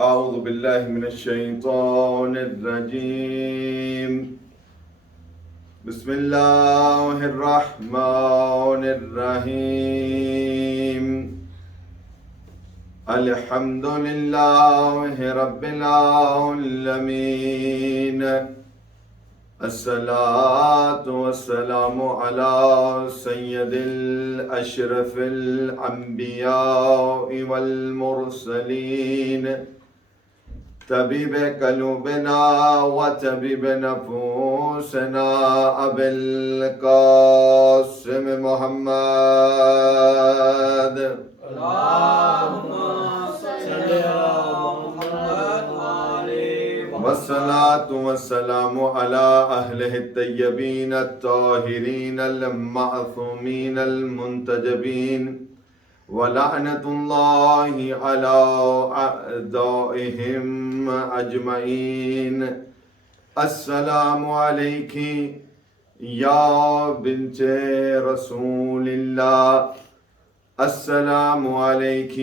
أعوذ بالله من الشيطان الرجيم بسم الله الرحمن الرحيم الحمد لله رب العالمين الصلاة والسلام على سيد الأشرف الأنبياء والمرسلين طبيب قلوبنا وطبيب نفوسنا أبي القاسم محمد اللهم صل على محمد والصلاة والسلام على أهله الطيبين الطاهرين المعصومين المنتجبين ولعنة الله على أعدائهم أجمعين. السلام عليك يا بنت رسول الله. السلام عليك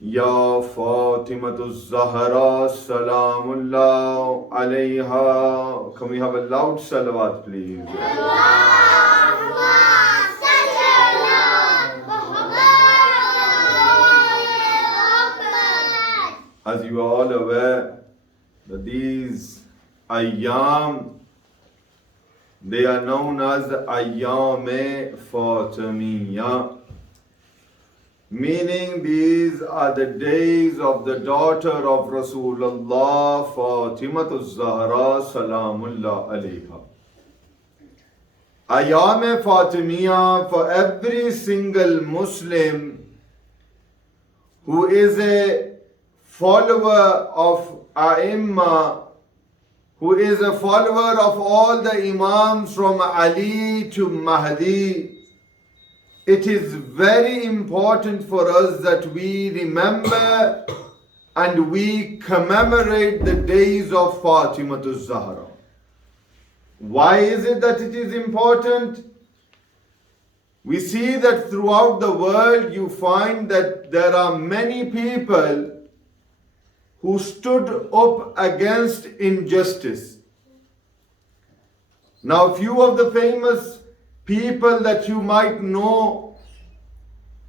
يا فاطمة الزهرا. سلام الله عليها. Can we have a loud salawat please? As you are all aware that these Ayyam, they are known as Ayyam-e-Fatimiyya, meaning these are the days of the daughter of Rasulullah, Zahra, Salamullah عليها. Ayyam-e-Fatimiyya, for every single Muslim who is a follower of Ayyam, who is a follower of all the Imams from Ali to Mahdi, it is very important for us that we remember and we commemorate the days of Fatimatu Zahra. Why is it that it is important? We see that throughout the world you find that there are many people who stood up against injustice. Now, few of the famous people that you might know,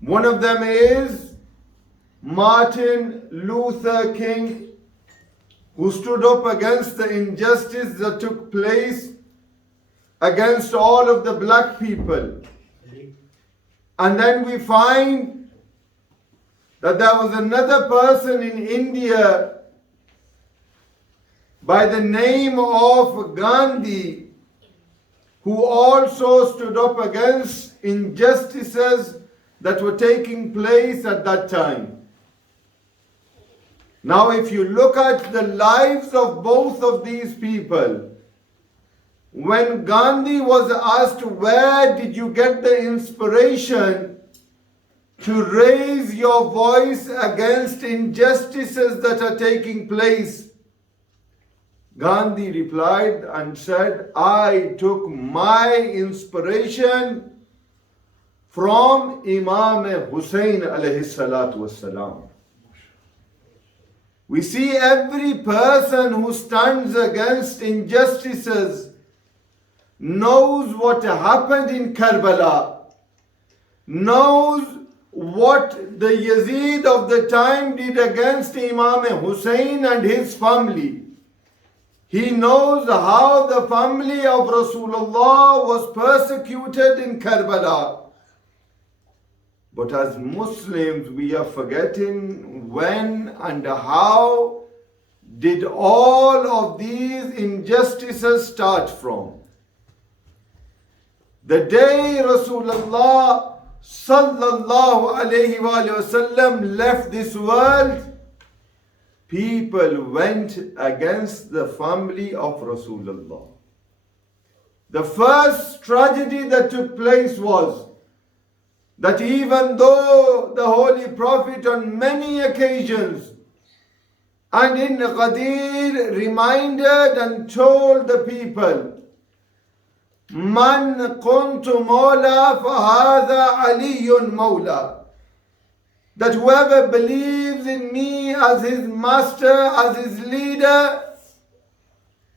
one of them is Martin Luther King, who stood up against the injustice that took place against all of the black people. And then we find that there was another person in India by the name of Gandhi, who also stood up against injustices that were taking place at that time. Now, if you look at the lives of both of these people, when Gandhi was asked, where did you get the inspiration to raise your voice against injustices that are taking place? Gandhi replied and said, I took my inspiration from Imam Hussain alayhi salatu wassalam. We see every person who stands against injustices knows what happened in Karbala, knows what the Yazid of the time did against Imam Hussain and his family. He knows how the family of Rasulullah was persecuted in Karbala. But as Muslims, we are forgetting when and how did all of these injustices start from. The day Rasulullah sallallahu alayhi wa sallam left this world, people went against the family of Rasulullah. The first tragedy that took place was that even though the Holy Prophet on many occasions and in Ghadir reminded and told the people, Man kuntu mawla fahadha aliyun mawla. that whoever believes in me as his master, as his leader,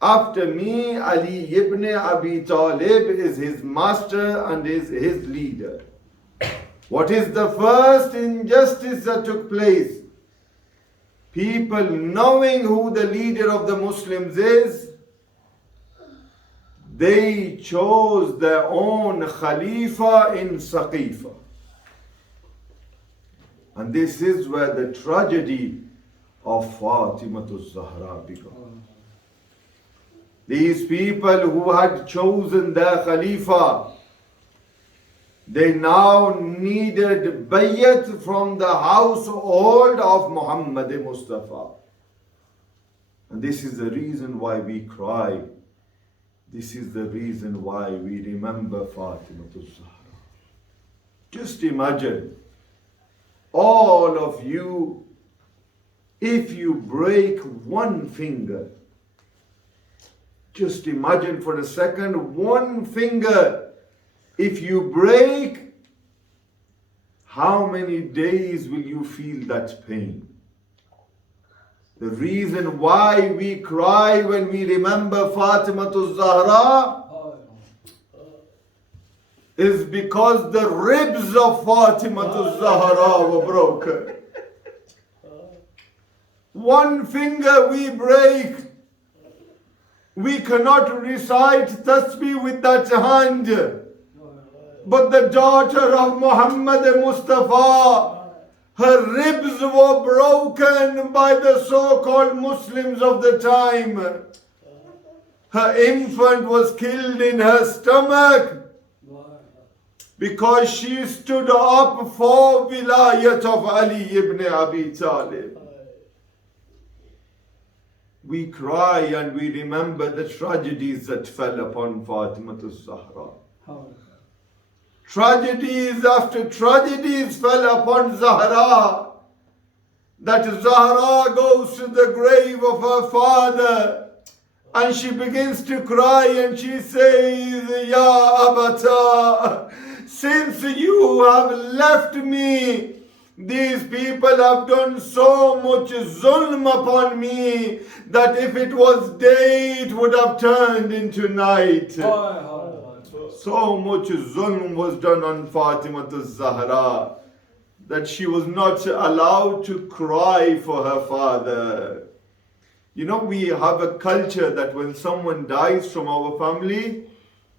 after me, Ali ibn Abi Talib is his master and is his leader. What is the first injustice that took place? People knowing who the leader of the Muslims is, they chose their own Khalifa in Saqifa. And this is where the tragedy of Fatimah-uz-Zahra began. These people who had chosen their Khalifa, they now needed bayat from the household of Muhammad Mustafa. And this is the reason why we cry. This is the reason why we remember Fatimah-uz-Zahra. Just imagine, all of you, if you break one finger, just imagine for a second, one finger, if you break, how many days will you feel that pain? The reason why we cry when we remember Fatimah-uz-Zahra is because the ribs of Fatimah-uz-Zahra were broken. One finger we break, we cannot recite tasbih with that hand. But the daughter of Muhammad Mustafa, her ribs were broken by the so-called Muslims of the time. Her infant was killed in her stomach because she stood up for wilayat of Ali ibn Abi Talib. We cry and we remember the tragedies that fell upon Fatimah-uz-Zahra. Tragedies after tragedies fell upon Zahra. That Zahra goes to the grave of her father and she begins to cry and she says, Ya Abata, since you have left me, these people have done so much zulm upon me that if it was day, it would have turned into night. So much zulm was done on Fatimah-uz-Zahra that she was not allowed to cry for her father. You know, we have a culture that when someone dies from our family,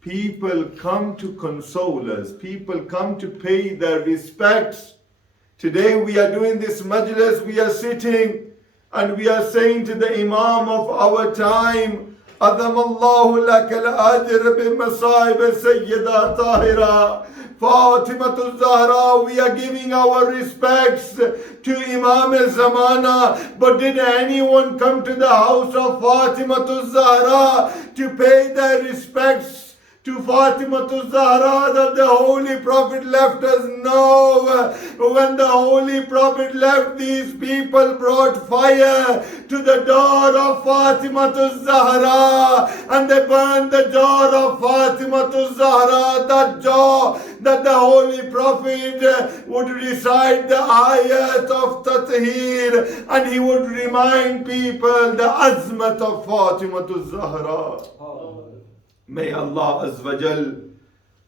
people come to console us. People come to pay their respects. Today we are doing this majlis, we are sitting and we are saying to the Imam of our time, أَذَمَ اللَّهُ لَكَ الْأَجْرَ بِمَصَائِبِ سَيِّدَةَ طَاهِرَةَ Fatimah-uz-Zahra, we are giving our respects to Imam al-Zamana. But did anyone come to the house of Fatimah-uz-Zahra to pay their respects to Fatimah-uz-Zahra that the Holy Prophet left us? No. When the Holy Prophet left, these people brought fire to the door of Fatimah-uz-Zahra and they burned the door of Fatimah-uz-Zahra, that door that the Holy Prophet would recite the ayat of Tathir and he would remind people the azmat of Fatimah-uz-Zahra. May Allah Azza wa Jal,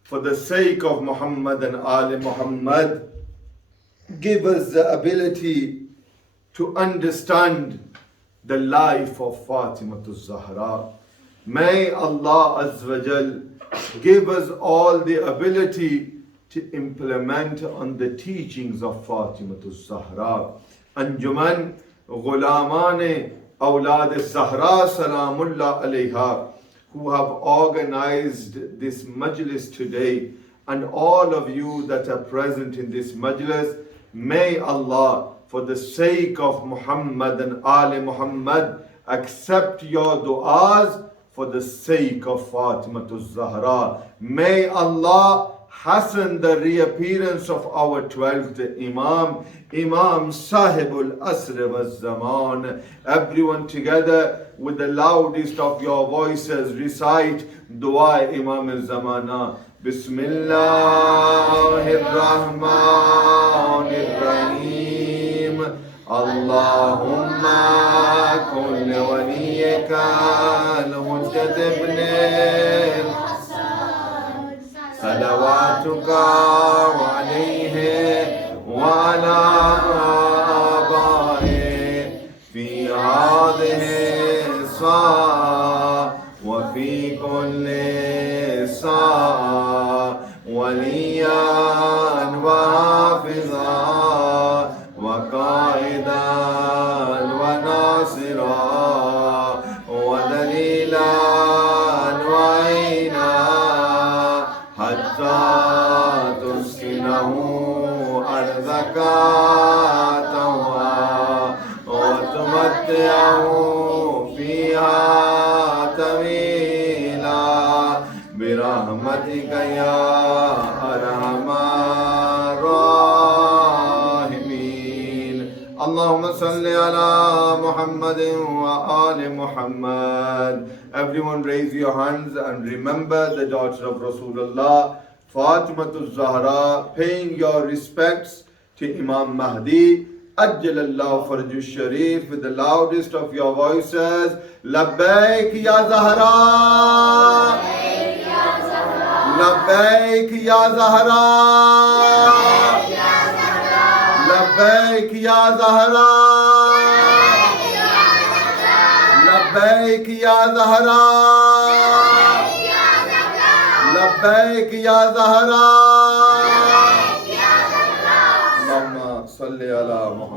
for the sake of Muhammad and Ali Muhammad, give us the ability to understand the life of Fatimah-uz-Zahra. May Allah Azza wa Jal give us all the ability to implement on the teachings of Fatimah-uz-Zahra. Anjuman, Ghulaman-e-Aulad-e-Zahra, Salam, Allah, عليها, who have organized this Majlis today, and all of you that are present in this Majlis, may Allah, for the sake of Muhammad and Ali Muhammad, accept your du'as for the sake of Fatimah-uz-Zahra. May Allah hasten the reappearance of our 12th Imam, Imam Sahibul Asr wa Zaman. Everyone together with the loudest of your voices recite Dua Imam al-Zamana. Bismillahir Rahmanir Rahim. اللهم كن لوليك الحجة ابن صلواتك عليه وعلى آبائه في هذه الساعة وفي كل ساعة وليا وحافظا وقائدا وناصرا ودليلا وعينا حتى تسكنه أرضك طوعا وتمتعه فيها طويلا برحمتك يا أرحم الراحمين. اللهم صل على محمد وآل محمد. Everyone raise your hands and remember the daughter of Rasulullah, Zahra, paying your respects to Imam Mahdi. Ajjalallahu Farju Sharif with the loudest of your voices. Labbaik ya Zahra. Labbaik ya Zahra. Labbaik ya Zahra. Labbaik ya Zahra. Labbaik ya Zahra. Allahumma salli ala Muhammad.